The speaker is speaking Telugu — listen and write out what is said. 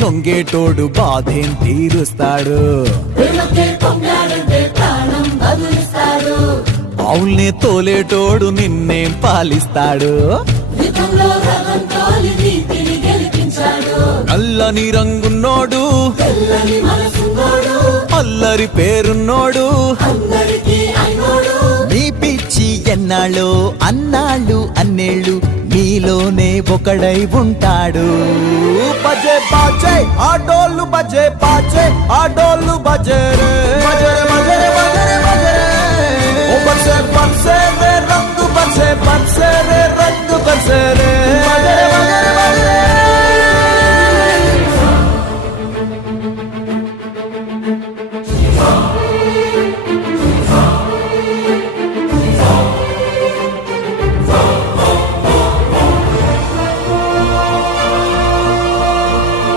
లొంగేటోడు బాధేం తీరుస్తాడు, ఆవుల్నే తోలేటోడు నిన్నేం పాలిస్తాడు. నల్లని రంగున్నోడు అల్లరి పేరున్నోడు, మీ పిచ్చి ఎన్నాళ్ళు అన్నాళ్ళు అన్నేళ్ళు మీలోనే ఒకడై ఉంటాడు. బజే బాజే ఆడోళ్ళు బజే బాజే ఆడోళ్ళు బజే రే బజరే బజరే బజరే బజరే ఓ బజే బజే రే రంగు బజే బజే రే రంగు బజే రే